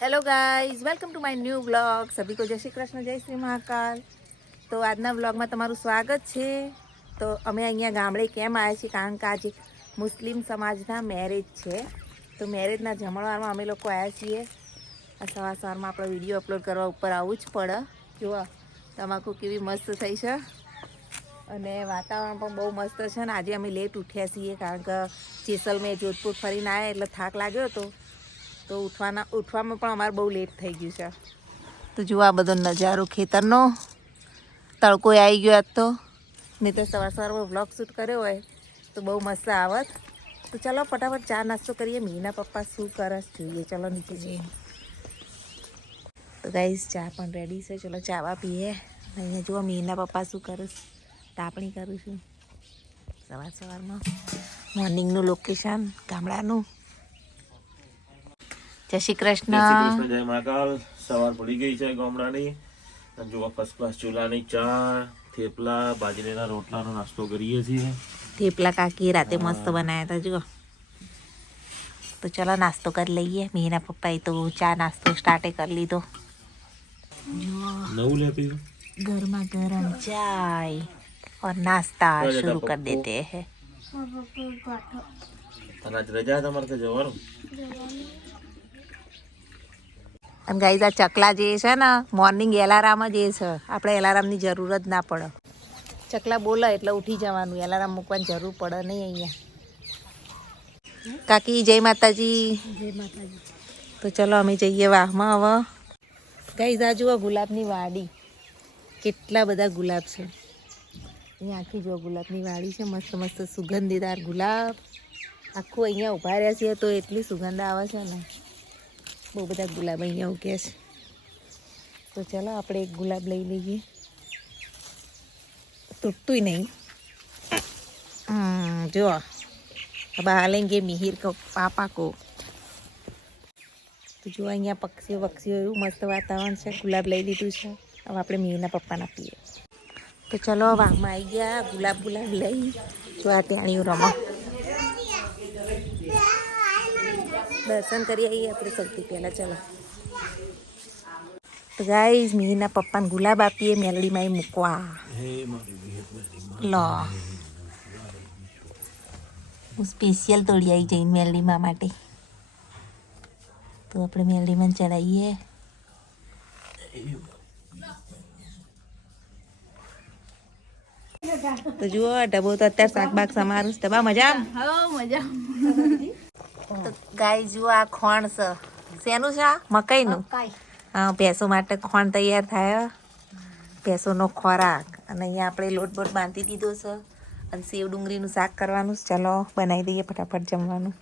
Hello guys, welcome to my new vlog. सभी को जय श्री कृष्ण, जय श्री महाकाल। તો આજના વ્લોગમાં તમારું સ્વાગત છે। તો અમે અહીંયા ગામડે કેમ આવ્યા છીએ, કારણ કે આજે મુસ્લિમ સમાજના મેરેજ છે। તો મેરેજના જમણવારમાં અમે લોકો આવ્યા છીએ। સવાર સવારમાં આપણો વિડીયો અપલોડ કરવા ઉપર આવવું જ પડે। જુઓ તમાકુ કેવી મસ્ત થઈ છે અને વાતાવરણ પણ બહુ મસ્ત છે ને આજે અમે લેટ ઉઠ્યા છીએ, કારણ કે જેસલમેર જોધપુર ફરીને આવ્યા એટલે થાક લાગ્યો હતો, તો ઉઠવામાં પણ અમારે બહુ લેટ થઈ ગયું છે। તો જુઓ આ બધો નજારો ખેતરનો, તડકો આવી ગયો આજ તો, નહીં તો સવાર સવારમાં વ્લોગ શૂટ કર્યો હોય તો બહુ મસ્ત આવત। તો ચાલો ફટાફટ ચા નાસ્તો કરીએ। મીના પપ્પા શું કરે જોઈએ, ચલો નીચે જઈએ। તો ગાઈસ ચા પણ રેડી છે, ચલો ચાવા પીએ। અહીંયા જુઓ મીના પપ્પા શું કરે, તાપણી કરું છું સવાર સવારમાં। મોર્નિંગનું લોકેશન ગામડાનું। જય શ્રી કૃષ્ણ। જય મહાકાલ। સવાર પડી ગઈ છે ગામડાની। જો ફર્સ્ટ ક્લાસ ચૂલાની ચા, થેપલા, બાજરીના રોટલાનો નાસ્તો કરીએ છીએ। થેપલા કાકી રાતે મસ્ત બનાવ્યા હતા જુઓ। તો ચલો નાસ્તો કરી લઈએ। મીના પપ્પાએ તો ચા નાસ્તો સ્ટાર્ટે કરી લીધો। નવું લેતી गर्मा गर्म चाय और नाश्ता शुरू कर देते हैं। આજ રજા તમારે તો જવાનું। અને ગાઈસ આ ચકલા જે છે ને મોર્નિંગ એલાર્મ જ એ છે, આપણે એલાર્મની જરૂર જ ના પડે। ચકલા બોલે એટલે ઉઠી જવાનું, એલાર્મ મૂકવાની જરૂર પડે નહીં અહીંયા। કાકી જય માતાજી। જય માતાજી। તો ચલો અમે જઈએ વાહમાં હવે। ગાઈસ આ જુઓ ગુલાબની વાડી, કેટલા બધા ગુલાબ છે અહીંયા। આખી જો ગુલાબની વાડી છે, મસ્ત મસ્ત સુગંધીદાર ગુલાબ। આખું અહીંયા ઊભા રહ્યા છીએ તો એટલી સુગંધ આવે છે ને, બહુ બધા ગુલાબ અહીંયા ઉગ્યા છે। તો ચાલો આપણે એક ગુલાબ લઈ લઈએ, તૂટતું નહીં। જો अब हालेंगे मिहिर को पापा को। તો જો અહીંયા પક્ષીઓ એવું મસ્ત વાતાવરણ છે, ગુલાબ લઈ લીધું છે। હવે આપણે મિહિરના પપ્પાને આપીએ। તો ચલો વાહમાં આવી ગયા, ગુલાબ લઈ। જો આ ટેણીઓ રમો, દર્શન કરી આવીએ આપણે સૌથી પહેલાં। ચલો તો ગાઈસ મિહિરના પપ્પાને ગુલાબ આપીએ, મેલડીમાં એ મૂકવા। લો હું સ્પેશિયલ તોડી આવી જઈને મેલડીમાં માટે। તો આપણે મેલડીમાં ચડાવીએ। તો જુઓ ડબ્બો તો અત્યારે શાકબાગ સમારું છે। ડબ્બા મજા તો ગાય જુઓ આ ખોણ છે, શેનું છે? મકાઈનું। હા, ભેંસો માટે ખોણ તૈયાર થાય, ભેંસોનો ખોરાક। અને અહીંયા આપણે લોટ બોટ બાંધી દીધો છે અને સેવ ડુંગળીનું શાક કરવાનું છે। ચલો બનાવી દઈએ ફટાફટ જમવાનું।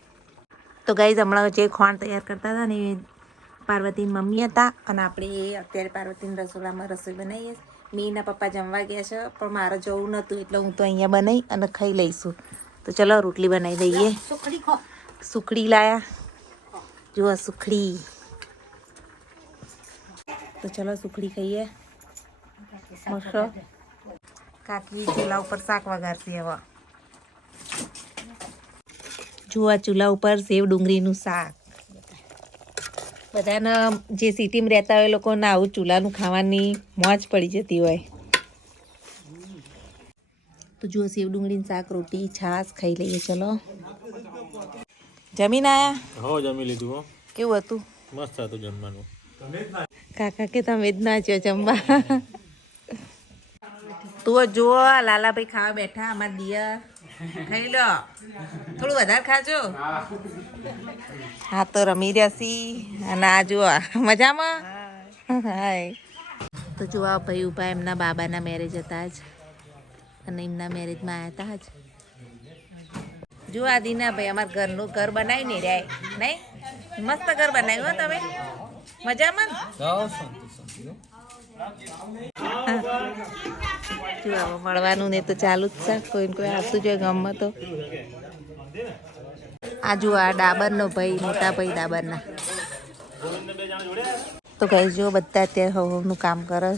તો ગાઈઝ હમણાં જે ખોણ તૈયાર કરતા હતા ને એ પાર્વતીની મમ્મી હતા, અને આપણે અત્યારે પાર્વતીની રસોડામાં રસોઈ બનાવીએ। મીના પપ્પા જમવા ગયા છે પણ મારે જવું નહોતું એટલે હું તો અહીંયા બનાવી અને ખાઈ લઈશું। તો ચલો રોટલી બનાવી દઈએ। સુખડી લાયા, જુઓ સુખડી। તો ચલો સુખડી ખાઈએ મસ્ત। કાકી ચૂલા ઉપર શાક વઘારશે હવે। જુઓ ચૂલા ઉપર સેવ ડુંગળીનું શાક। બધાને જે સિટીમાં રહેતા હોય એ લોકોને આવું ચૂલાનું ખાવાની મોજ પડી જતી હોય। તો જુઓ સેવ ડુંગળીનું શાક, રોટી, છાશ ખાઈ લઈએ। ચલો જમીન આયા? હો જમી લીધું હો। કેવું હતું? મસ્ત હતું જમવાનું। કાકા કે તમે જ ના છો જમવા। તો જુઓ લાલાભાઈ ખાવા બેઠા, અમારા દિયર ખાઈ લો, થોડું વધારે ખાજો। હા તો રમી રહ્યા છી। અને આ જુઓ મજામાં? હાય। તો જુઓ ભાઈ ઉભા, એમના બાબાના મેરેજ હતા જ અને એમના મેરેજમાં આવ્યા હતા જ। જુઓ આ દીના ભાઈ અમારા ઘરનું ઘર બનાવીને રહ્યા, નહીં? મસ્ત ઘર બનાવ્યું હો તમે, મજામાં? જો મળવાનું ને તો ચાલુ જ છે, કોઈ કોઈ આવતું જોઈએ ગામમાં। તો આ જુઓ આ ડાબરનો ભાઈ, મોટા ભાઈ ડાબરના। તો કઈ જો બધા અત્યારે હવનું કામ કરે।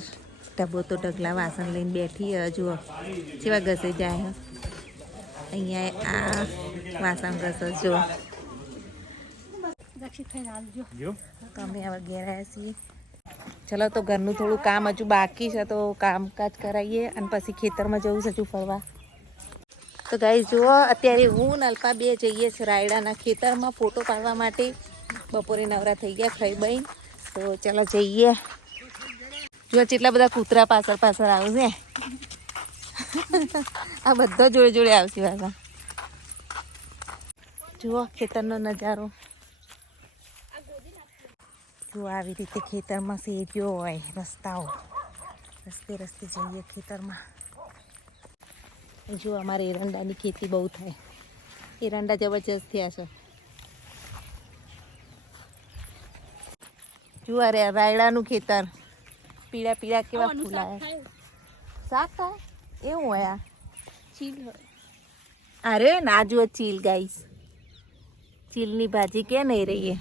ડબ્બો તો ઢગલા વાસણ લઈને બેઠી। જુઓ કેવા ઘસે જાય। અહીંયા આ વાસણ ઘસે, જુઓ પછી થઈને આવજો. જો તો અમે હવે ઘેર આવ્યા છીએ. ચલો તો ઘરનું થોડું કામ હજુ બાકી છે તો કામકાજ કરાવીએ અને પછી ખેતરમાં જવું છે હજુ ફરવા. તો ગાઈસ જુઓ અત્યારે હું ને અલ્પા બે જઈએ છીએ રાયડાના ખેતરમાં ફોટો પાડવા માટે. બપોરે નવરા થઈ ગયા ખાઈ બઈ. તો ચાલો જઈએ. જુઓ કેટલા બધા કૂતરા પાછળ પાછળ આવશે. આ બધો જોડે જોડે આવશે પાછા. જુઓ ખેતરનો નજારો. જો આવી રીતે ખેતરમાં શેરીઓ હોય રસ્તાઓ રસ્તે રસ્તે જઈએ ખેતરમાં. જો અમારે એરંડાની ખેતી બહુ થાય. એરંડા જબરજસ્ત થયા છે. જુઓ અરે રાયડાનું ખેતર પીળા પીળા કેવા ફૂલાયા. શાક થાય એવું હોય આ ચીલ હોય. અરે ના જુઓ ચીલ ગાઈસ. ચીલની ભાજી કે નહીં રહીએ.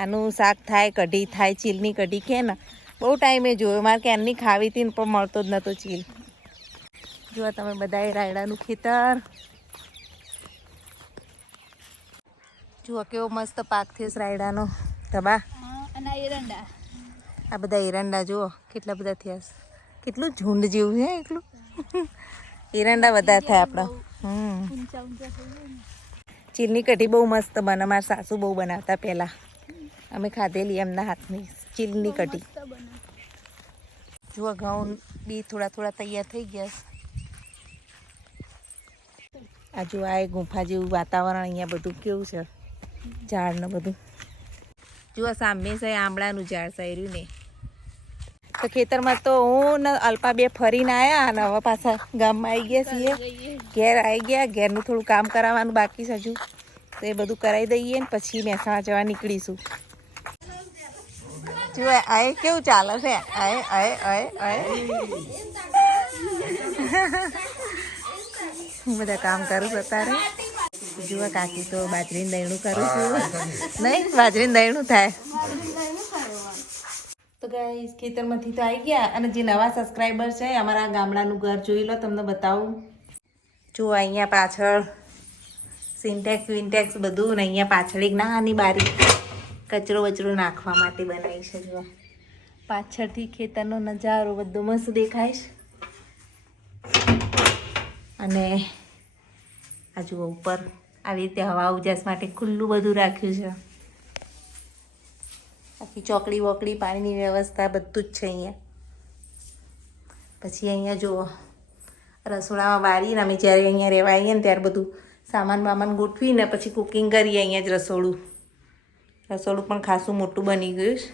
આનું શાક થાય કઢી થાય. ચીલની કઢી કે ને બહુ ટાઈમે જોયો મારે ક્યારની ખાવી હતી ને પણ મળતો જ નહોતો ચીલ. જુઓ તમે બધાએ રાયડાનું ખેતર. જુઓ કેવો મસ્ત પાક થયો છે રાયડાનો. તબા અને એરંડા આ બધા એરંડા જુઓ કેટલા બધા થયા છે. કેટલું ઝુંડ જેવું છે એટલું. એરંડા વધારે થાય આપણા. ઊંચા ઊંચા થઈ જાય ને. ચીલની કઢી બહુ મસ્ત બને. મારા સાસુ બહુ બનાવતા પહેલાં. અમે ખાધેલી એમના હાથની ચીલની કઢી. મસ્ત બને. જુઓ ઘઉં બી થોડા થોડા તૈયાર થઈ ગયા. આ જો આ ગુફા જેવું વાતાવરણ અહીંયા બધું કેવું છે ઝાડ ને બધું. જુઓ સામે છે આંબળાનું ઝાડ સાર્યું ને. તો ખેતરમાં તો હું ને અલ્પા બે ફરીને આવ્યા અને હવે પાછા ગામમાં આવી ગયા છીએ. ઘેર આવી ગયા. ઘેરનું થોડું કામ કરાવવાનું બાકી છે હજુ તો એ બધું કરાવી દઈએ ને પછી મહેસાણા જવા નીકળીશું. જુઓ આ કેવું ચાલે છે. આય આય આય આય બધા કામ કરું છું અત્યારે. જુઓ કાકી તો બાજરીનું દહીણું કરું છું. નહીં બાજરીનું દહીણું થાય. તો ગાઈસ ખેતરમાંથી તો આવી ગયા અને જે નવા સબસ્ક્રાઈબર છે અમારા ગામડાનું ઘર જોઈ લો તમને બતાવું. જુઓ અહીંયા પાછળ સિન્ટેક્સ વિન્ટેક્સ બધું ને અહીંયા પાછળ એક નાની બારી કચરો વચરો નાખવા માટે બનાવી છે. જુઓ પાછળથી ખેતરનો નજારો બધો મસ્ત દેખાય છે. અને આ જુઓ ઉપર આવી રીતે હવા ઉજાસ માટે ખુલ્લું બધું રાખ્યું છે. આખી ચોકડી વોકડી પાણીની વ્યવસ્થા બધું જ છે અહીંયા. પછી અહીંયા જુઓ રસોડામાં બારી ને અમે જ્યારે અહીંયા રહેવા આવીએ ને ત્યારે બધું સામાન વામાન ગોઠવીને પછી કુકિંગ કરીએ. અહીંયા જ રસોડું પણ ખાસું મોટું બની ગયું છે.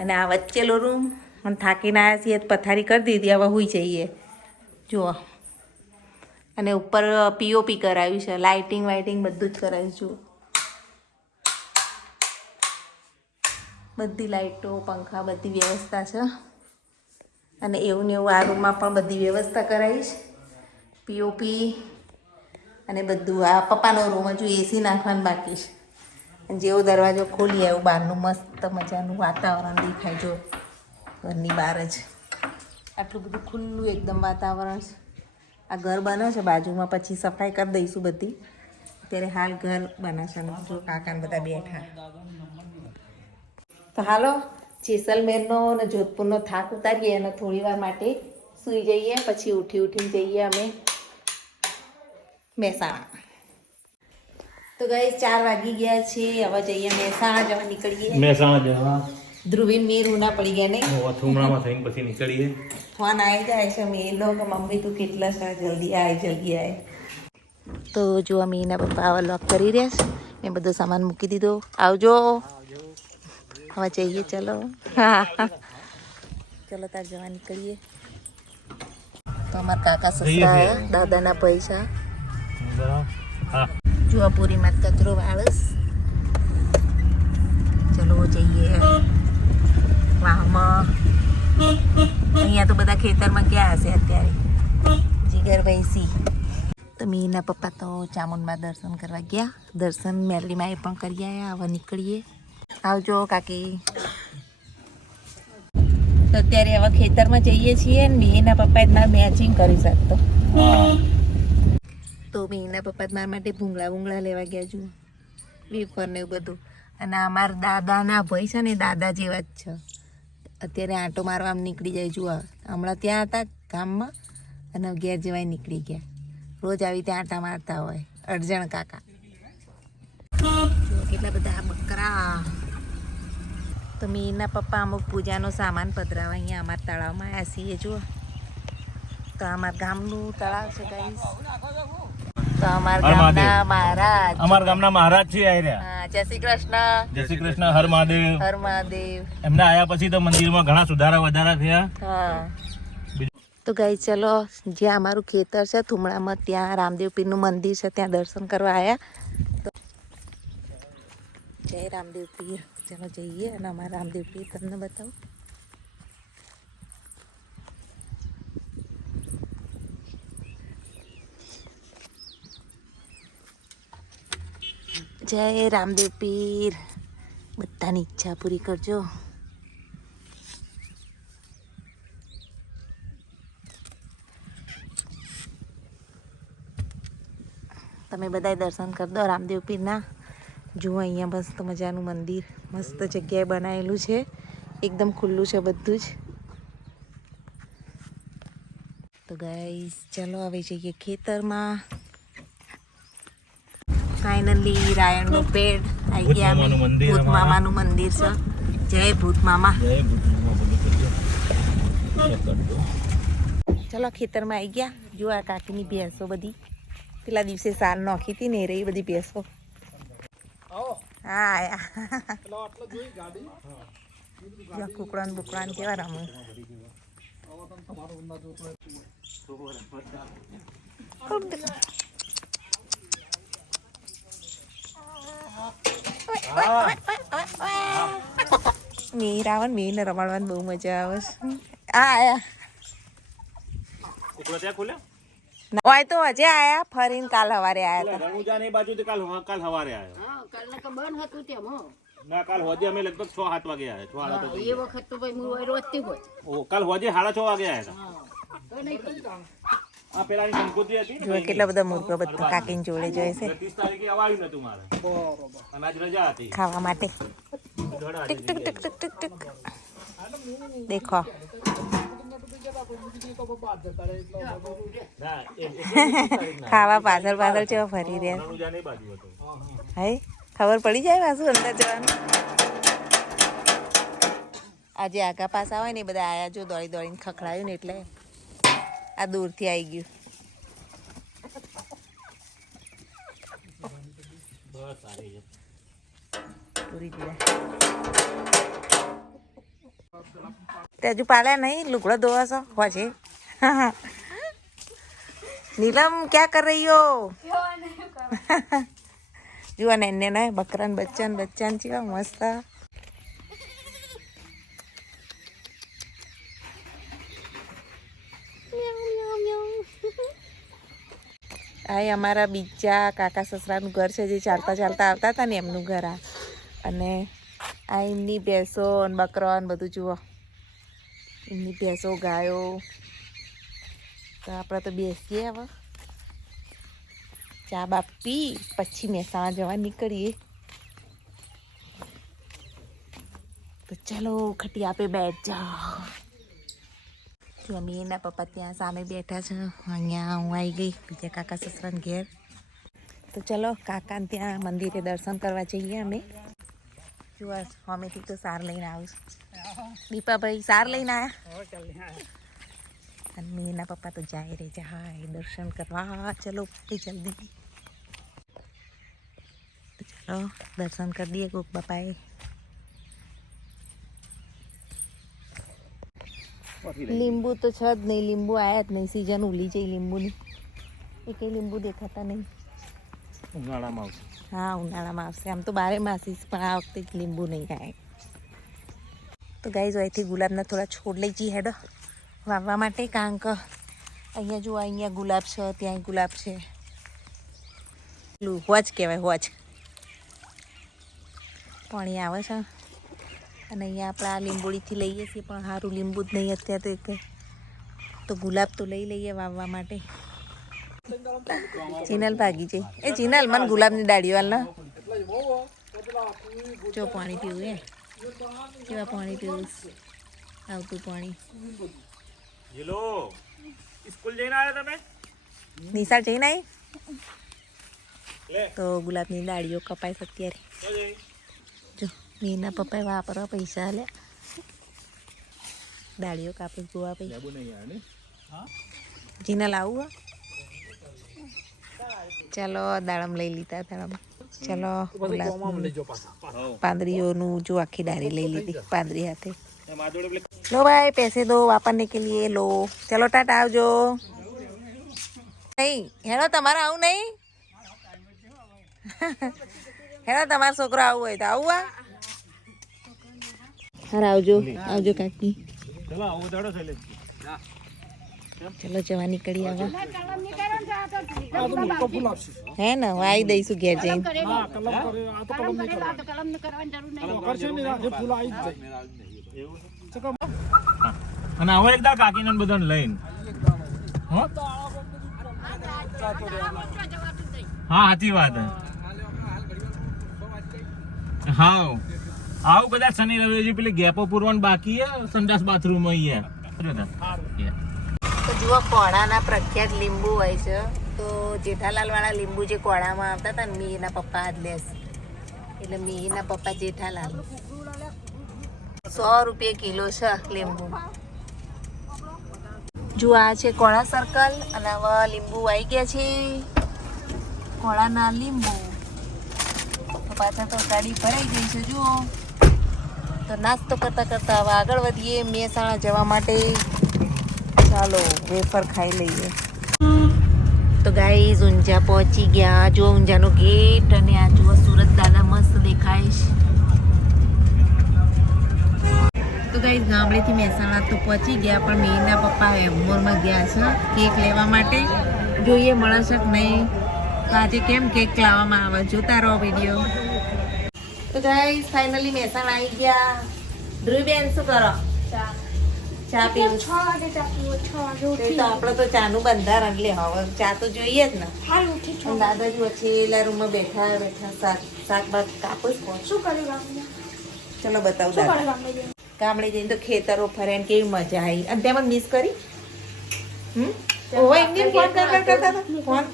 અને આ વચ્ચેલો રૂમ અને થાકીને આવ્યા છીએ પથારી કરી દીધી. હવે સૂઈ જઈએ. જુઓ અને ઉપર પીઓપી કરાવ્યું છે. લાઇટિંગ વાઇટિંગ બધું જ કરાવ્યું. જુઓ બધી લાઇટો પંખા બધી વ્યવસ્થા છે. અને એવું ને એવું આ રૂમમાં પણ બધી વ્યવસ્થા કરાવીશ. પીઓપી અને બધું. આ પપ્પાનો રૂમ હજુ એસી નાખવાનું બાકી છે. અને જેવો દરવાજો ખોલીએ એવું બહારનું મસ્ત મજાનું વાતાવરણ દેખાય. જો ઘરની બહાર જ આટલું બધું ખુલ્લું એકદમ વાતાવરણ છે. આ ઘર બને છે બાજુમાં પછી સફાઈ કરી દઈશું બધી. અત્યારે હાલ ઘર બને છે. જો કાકાને બધા બેઠા. તો હાલો જેસલમેરનો અને જોધપુરનો થાક ઉતારીએ અને થોડી વાર માટે સૂઈ જઈએ. પછી ઉઠીને જઈએ અમે મહેસાણા. તો ગઈ 4 વાગી ગયા છે. હવે જઈએ મહેસાણા જવા નીકળીએ. મહેસાણા જવા ધ્રુવીન મેર ઉના પડી ગયા નહીં. અથુમણામાં થઈને પછી નીકળીએ. ફોન આવી જાય છે મેલો કે મમ્મી તું કેટલા છે જલ્દી આય. તો જો અમે એના પપ્પા આવા લોક કરી રહ્યા છે. મેં બધો સામાન મૂકી દીધો. આવજો. હવે જઈએ ચલો. હા ચલો તાર જવા નીકળીએ. તો અમારા કાકા સસરા દાદાના પૈસા જુઓ પૂરીમાં કચરો વાળસ. ચલો જઈએ વાહમાં. અહીંયા તો બધા ખેતરમાં ક્યાં હશે અત્યારે. જીગરભાઈ સી તો મીના પપ્પા તો ચામુંડમાં દર્શન કરવા ગયા. દર્શન મેરલીમાં એ પણ કરી આવ્યા. હવે નીકળીએ. આવજો કાકી. તો અત્યારે હવે ખેતરમાં જઈએ છીએ ને મીના પપ્પાએ મારે મેચિંગ કરી શકતો. તો મીના પપ્પા મારા માટે ભૂંગળા લેવા ગયા. જુઓ વેફર ને એવું બધું. અને અમારા દાદાના ભાઈ છે ને દાદા જેવા જ છે. અત્યારે આંટો મારવા આમ નીકળી જાય. જુઓ હમણાં ત્યાં હતા ગામમાં અને ઘેર જવાય નીકળી ગયા. રોજ આવી ત્યાં આંટા મારતા હોય અડજણ કાકા. જુઓ કેટલા બધા બકરા. તો મીના પપ્પા અમુક પૂજાનો સામાન પધરાવા અહીંયા અમારા તળાવમાં આવ્યા છીએ. જુઓ તો અમારા ગામનું તળાવ છે ગાઈસ. તો અમારા ગામના મહારાજ, અમારા ગામના મહારાજ છે આયરા. હા, જય શ્રી કૃષ્ણ. જય શ્રી કૃષ્ણ. હર મહાદેવ. હર મહાદેવ. એમને આયા પછી તો મંદિરમાં ઘણા સુધારા વધારા થયા. હા. તો ગાઈ ચલો જ્યાં અમારું ખેતર છે થુમડામાં ત્યાં રામદેવ પીરનું મંદિર છે ત્યાં દર્શન કરવા આવ્યા. તો જય રામદેવ પીર. ચલો જઈએ અને અમારા રામદેવ પીર તમને બતાવું. જય રામદેવ પીર. બધાની ઈચ્છા પૂરી કરજો. તમે બધાય દર્શન કરી દો રામદેવ પીરના. જુઓ અહીંયા મસ્ત મજાનું મંદિર મસ્ત જગ્યાએ બનાવેલું છે. એકદમ ખુલ્લું છે બધું જ. તો ગાઈસ ચલો હવે જઈએ ખેતરમાં. ફાઇનલી રાયણનું પેડ આવી ગયા. અમે ભૂત મામાનું મંદિર છે. જય ભૂત મામા. જય ભૂતનામાં બધું કરજો. ચલો ખેતરમાં આવી ગયા. જો આ કાકીની ભેંસો બધી પેલા દિવસે સાલ નોખી હતી ને એ રહી બધી ભેંસો. હા આયા કુકડા બુકડા કેવા રમે. મીર આવે ને મીરને રમાડવાની બહુ મજા આવે છે. આ આયા કુકડો ત્યાં ખોલ્યા? હોય તો હજે આયા ફરીને કાલ સવારે આયા હતા. રણુજા ની બાજુ કાલ સવારે આવ્યો. કાલ ના બંધ હતું તેમ હો. ના કાલ હોજે અમે લગભગ 6-7 વાગે આવ્યા. 6 એ વખત તો ભાઈ હું રોજથી હોય. ઓ કાલ હોજે 6:30 વાગે આવ્યા તો નહીં કરતા. હતા. આ પેલાની કંકોત્રી હતી જો કેટલા બધા મુર્ગા બધું કાકીને જોડે જોઈ છે 30 તારીખે અવાયું નતું મારે. બરોબર. અનાજ રજા હતી. ખાવા માટે. Tick tick tick tick tick tick. દેખો ના ખાવા પાછળ પાછળ ચેવા ફરી રહ્યા. રણુજા ની બાજુ હતો. હાય ખબર પડી જાય પાછું અંદર જવાનું. આજે આગા પાસ આવે ને એ બધા આયા જો દોડી દોડીને ખખડાયું ને એટલે આ દૂરથી આવી ગયું. બસ સારી છે. પૂરી દીધા. તે હજુ પાલ્યા નહીં લુગડો ધોવા છો હોજે. નીલમ ક્યાં કર રહી હો? જુઓ ને એને ના બકરા ને બચ્ચા છે મસ્ત. આ અમારા બીજા કાકા સસરાનું ઘર છે જે ચાલતા ચાલતા આવતા હતા ને એમનું ઘર આ. અને આ એમની ભેંસો ને બકરો ને બધું જુઓ. એમની ભેંસો ગાયો. તો આપણે તો બેસીએ હવે ચા બા પી પછી મહેસાણા જવા નીકળીએ. તો ચાલો ખટિયા પે બેઠ જાઓ. જો અમે એના પપ્પા ત્યાં સામે બેઠા છે. અહીંયા હું આવી ગઈ બીજા કાકા સસરાને ઘેર. તો ચલો કાકાને ત્યાં મંદિરે દર્શન કરવા જઈએ અમે. જો અમેથી તો સાર લઈને આવું છું. દીપાભાઈ સાર લઈને આવ્યા. અને મીના પપ્પા તો જાય રે જાય દર્શન કરવા. ચલો ભાઈ જલ્દી. તો ચલો દર્શન કરી દઈએ કોક બાપાએ. લીંબુ તો છે જ નહીં. લીંબુ આયા જ નહીં. સિઝન ઉલી જઈ લીંબુની. એ કઈ લીંબુ દેખાતા નહીં. ઉનાળામાં આવશે. હા ઉનાળામાં આવશે. આમ તો બારે માસીસ પણ આ વખતે જ લીંબુ નહીં આવે. તો ગાઈઝ અહીંથી ગુલાબના થોડા છોડ લઈ જઈએ હેડો વાવવા માટે. કારણ કે અહીંયા જો અહીંયા ગુલાબ છે ત્યાં ગુલાબ છે. પેલું હોજ કહેવાય હોજ. પાણી આવે છે. અને અહીંયા આપણે આ લીંબોળીથી લઈએ છીએ પણ સારું લીંબુ જ નહીં અત્યારે તો ગુલાબ તો લઈ લઈએ વાવવા માટે. ચીનલ ભાગી જઈ. એ ચીનલ મને ગુલાબની ડાળીઓ હાલ ને જો પાણી પીવું એ કેવા પાણી પીવું આવતું પાણી હેલો સ્કૂલ જઈને આવ્યા તમે નિશાળ જઈને આવી લે તો ગુલાબની ડાળીઓ કપાય છે અત્યારે જો મીના પપ્પાએ વાપરવા પૈસા આલ્યા ડાળીઓ કાપી ગોવા પૈસા જીના લાવું ચાલો દાડમ લઈ લીધા દાડમ ચાલો ગુલાબ પાંદડીઓનું જો આખી ડાળી લઈ લીધી પાંદડી હાથે लो भाई पैसे दो वापरने के लिए लो चलो टाटा आवजो नहीं हेलो તમારે આવું નહીં હેલો તમારો છોકરો આવું હોય તો આવું હાર આવજો આવજો કાકી ચલો આવો દાડો શૈલેષ ચલો જવા નીકળી આવા હે ને વાઈ દઈશું ઘેર જઈને અને આવો એકદા કાકીને બધાને લઈને હો હા સાચી વાત હા આવું કદાચ શનિ રવિ પેલી ગેપો પૂરવાનું બાકી હે સંડાસ બાથરૂમ અહીંયા તો જુઓ કોળાના પ્રખ્યાત લીંબુ હોય છે તો જેઠાલાલ વાળા લીંબુ જે કોળામાં આવતા હતા ને મીના પપ્પા જ લેશે એટલે મીના પપ્પા જેઠાલાલ 100 રૂપિયા કિલો છે લીંબુ જો આ છે કોળા સર્કલ અને હવે લીંબુ આવી ગયા છે કોળાના લીંબુ તો પાછળ તો ગાડી ભરાઈ ગઈ છે જુઓ તો નાસ્તો કરતા કરતા હવે આગળ વધીએ મહેસાણા જવા માટે ચાલો વેફર ખાઈ લઈએ તો ગાઈઝ ઊંઝા પહોંચી ગયા જો ઊંઝાનો ગેટ અને આ જુઓ સુરત દાદા મસ્ત દેખાય છે તો ગાઈઝ ગામડેથી મહેસાણા તો પહોંચી ગયા પણ મીના પપ્પા હેમોરમાં ગયા છે કેક લેવા માટે જોઈએ મળે છે કે નહીં તો આજે કેમ કેક લાવવામાં આવે જોતા રહો વિડીયો તો ગાઈઝ ફાઇનલી મહેસાણા આવી ગયા ધ્રુવીબેન શું કરો ચા પીવું તો આપણે તો ચાનું બંધારણ એટલે હવે ચા તો જોઈએ જ ને દાદાજી વચ્ચેલા રૂમમાં બેઠા બેઠા શાક બાક કાપું શું કર્યું ચલો બતાવું દાદા ગામડે જઈને તો ખેતરો ફરે ને કેવી મજા આવી અને તેમાં મિસ કરી ઓવા એમને ફોન કરતા હતા ફોન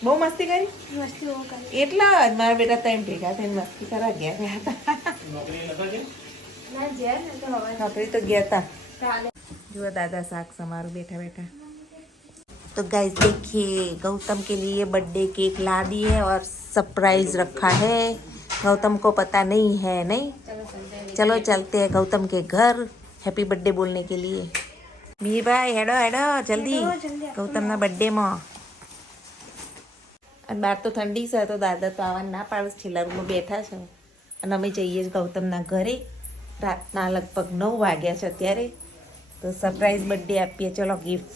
બહુ મસ્તી કરી એટલા જ મારા બેટા ત્રણ ભેગા થઈને મસ્તી કરવા ગયા હતા નોકરી तो गया था जो दादा साग समारोह बैठा बैठा तो गाइस देखिए गौतम के लिए बर्थडे केक ला दिए और सरप्राइज रखा है गौतम को पता नहीं है नहीं चलो चलते हैं गौतम के घर हैप्पी बर्थडे बोलने के लिए मीर भाई हेडो हेडो जल्दी गौतम ना बर्थडे में અને બહાર તો ઠંડી છે તો દાદા તો આવવા ના પાડે છેલ્લા રૂમમાં બેઠા છે અને અમે જઈએ ગૌતમના ઘરે રાતના લગભગ 9 વાગ્યા છે અત્યારે તો સરપ્રાઈઝ બર્થડે આપીએ ચલો ગિફ્ટ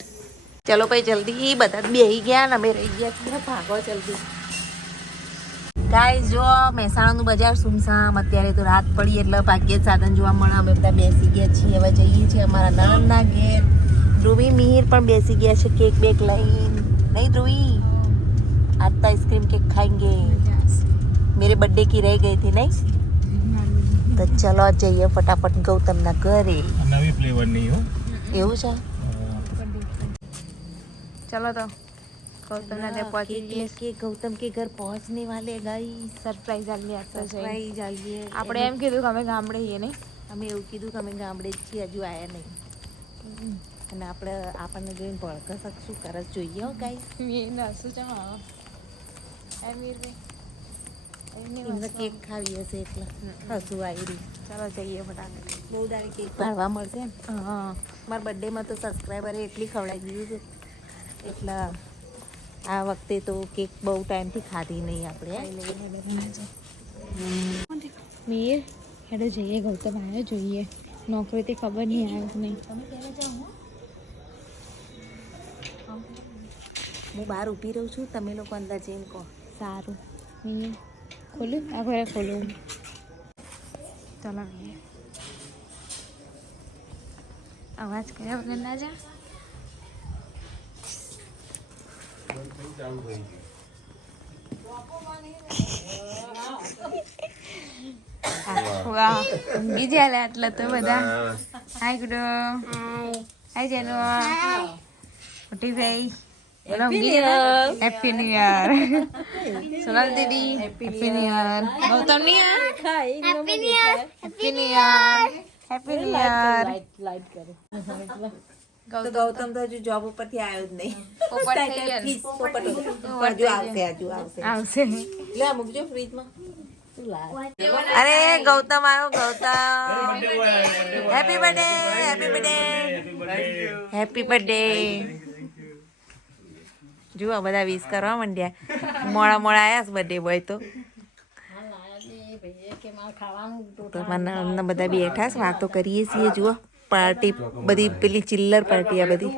ચલો ભાઈ જલ્દી બધા જ બેસી ગયા ને અમે રહી ગયા છીએ ભાગો જલ્દી ગાઈસ જો મહેસાણાનું બજાર સુમસામ અત્યારે તો રાત પડી એટલે ભાગ્યે જ સાધન જોવા મળે અમે બધા બેસી ગયા છીએ હવે જઈએ છીએ અમારા નણંદના ઘેર ધ્રુવી મિહિર પણ બેસી ગયા છે કેક બેક લઈને નહીં ધ્રુવી आज तो आइसक्रीम केक खाएंगे मेरे बर्थडे की रह गई थी नहीं तो चलो जाइए फटाफट गौतम ना घरे નવી ફ્લેવર ની હો એવું છે चलो तो गौतम ना घर पहुंच के गौतम के घर पहुंचने वाले गाइस સરપ્રાઈઝ આલી આપતા છે સરપ્રાઈઝ આવીએ આપણે એમ કીધું કે અમે ગામડે છીએ નહીં અમે એવું કીધું કે અમે ગામડે જ છીએ હજુ આયા નહીં અને આપણે આપણને જોઈને ભળકા શકશું કરસ જોઈએ હો ગાઈસ મેં શું છે હા એમ વીરભાઈ એમને કેક ખાવી હશે એટલે હસું આવી રહ્યું ચાલો જઈએ ફટાફટ બહુ દાડી કેક પાડવા મળશે ને હા મારા બર્થડેમાં તો સબસ્ક્રાઈબરે એટલી ખવડાવી દીધું હતું એટલે આ વખતે તો કેક બહુ ટાઈમથી ખાધી નહીં આપણે મીર હેડો જઈએ ગૌતમ આવ્યો જોઈએ નોકરીથી ખબર નહીં આવ્યો કે નહીં તમે ક્યારે જાઓ હું બહાર ઊભી રહું છું તમે લોકો અંદર જઈને કહો સારું મીર ખોલું આ ઘરે ખોલું ચાલો મીર અવાજ કર્યા વગર ના જા વાહ ઊંઘી જાય આટલા તો બધા. હાય ગુડો, હાય જેનો, મોટી ભાઈ હેપી ન્યુ યર. સોનલ દીદી હેપી ન્યુ યર. ગૌતમ ની happy new year, happy new year. તો ગૌતમ તો હજુ જોબ ઉપરથી આવ્યો જ નહીં. Please, પોપટ હજુ આવશે. આવશે. લે આ મૂકજો ફ્રીજમાં. અરે ગૌતમ આવ્યો, Gautam. Happy birthday, happy birthday, happy birthday. જુઓ બધા વિશ કરવા માંડ્યા. મોડા મોડા આવ્યા બર્થડે બોય તો મને બધા બેઠા છે, વાતો કરીએ છીએ. જુઓ પાર્ટી બધી પેલી ચિલ્લર પાર્ટી આ બધી.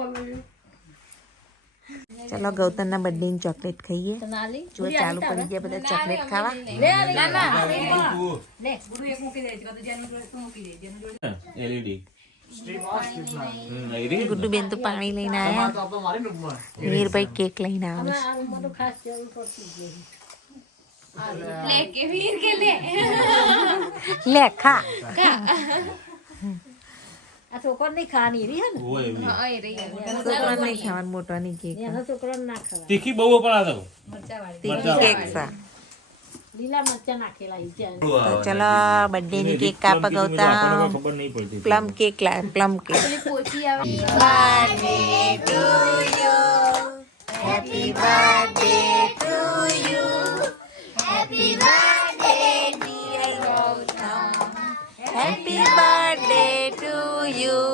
ચલો ગૌતમ ના બર્થડે ની ચોકલેટ ખાઈએ. જો ચાલુ કરી ગયા બધા ચોકલેટ ખાવા. ગુડ્ડુ બેન તો પાણી લઈને આવ્યા. વીરભાઈ કેક લઈને આવે લે ખા. છોકરો નહીં ખાવાની રહી ને છોકરા નહીં ખાવાનું, મોટો ની કેક. છોકરો ના ખાવા તીખી બહુ પણ આ તીખી કેક સા. લીલા મરચા નાખેલા તો ચલો બર્થડે ની કેક કાપા ગૌતમ. ખબર નહીં પડતી. પ્લમ કેક લાવ, plum cake. Birthday to you, happy birthday to you, happy birthday dear Gautam, happy birthday to you.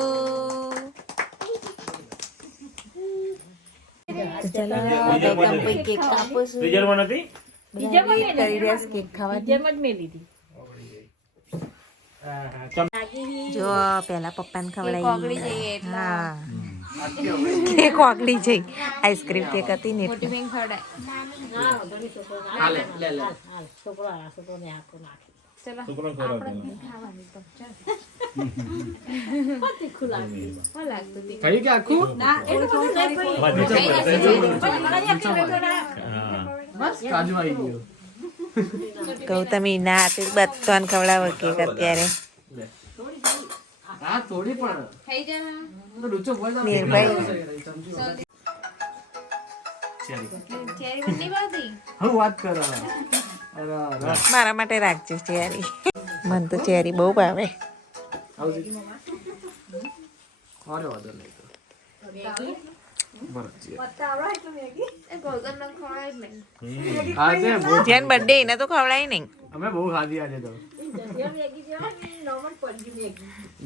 ચલો ગૌતમ કોઈ કેક કાપો છું. રિઝર્વ નથી. બધા wait કરી રહ્યા છે કેક ખાવાની. જો પેલા પપ્પાને ખવડાવી. હા કેક ઓગળી જઈ. આઈસ્ક્રીમ કેક હતી ને એટલે. છોકરો ખવડાવતો. ગૌતમી ના હાથે બધાને ખવડાવો કેક અત્યારે. નીરભાઈ મારા માટે રાખજે ચેરી. મને તો ચેરી બહુ ભાવે. જેન બર્થડે એને તો ખવડાય નહીં. અમે બહુ ખાધી આજે તો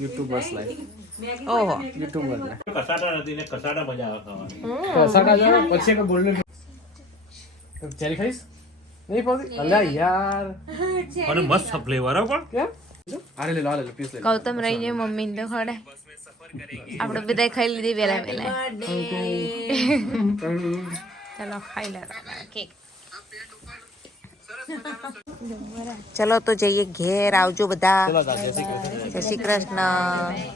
યુટ્યુબર્સ લાઈફ ઓહો યુટ્યુબર કસાટા નથી ને કસાટા મજા આવે ખાવાની. કસાટા જાવ પછી કે બોલને ચેરી ખાઈશ નહીં પાછી અલ્યા યાર અને મસ્ત ફ્લેવર હો પણ. કેમ અરે લે લો પીસ લે ગૌતમ રહી જાય મમ્મી ને તો ખવડાય. આપણે બધા ખાઈ લીધી પેલા ચલો ખાઈ લે કેક. ચલો તો જઈએ ઘેર. આવજો બધા. ચલો તા જય શ્રી કૃષ્ણ જય શ્રી કૃષ્ણ.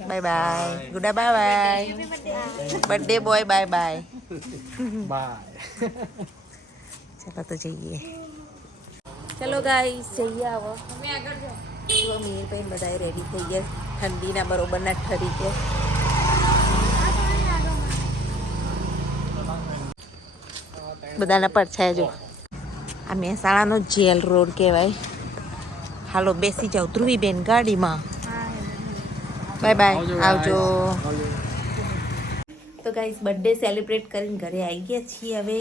Bye bye. ગુડા bye bye. Birthday boy bye bye. Bye ચલો તો જઈએ. ચલો ગાઈસ જઈએ. આવો જો મીરભાઈ બધા રેડી થઈ ગયા. ઠંડીના બરોબર ના ઠરી ગયા. બધાના પડછાયા જો. આ મહેસાણાનો જેલ રોડ કહેવાય. હાલો બેસી જાઓ ધ્રુવીબેન ગાડીમાં. Bye bye. આવજો. તો ગાઈસ બર્થડે સેલિબ્રેટ કરીને ઘરે આવી ગયા છીએ હવે.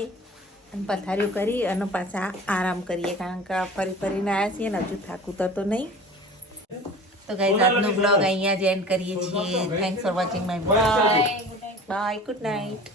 અને પથારીઓ કરી અને પાછા આરામ કરીએ કારણ કે ફરી ફરીને આવ્યા છીએ ને હજુ થાક ઉતરતો નહીં. તો ગાઈસ આજનો બ્લોગ અહીંયા જ એન્ડ કરીએ છીએ. Thanks for watching my blog. Bye. Good night.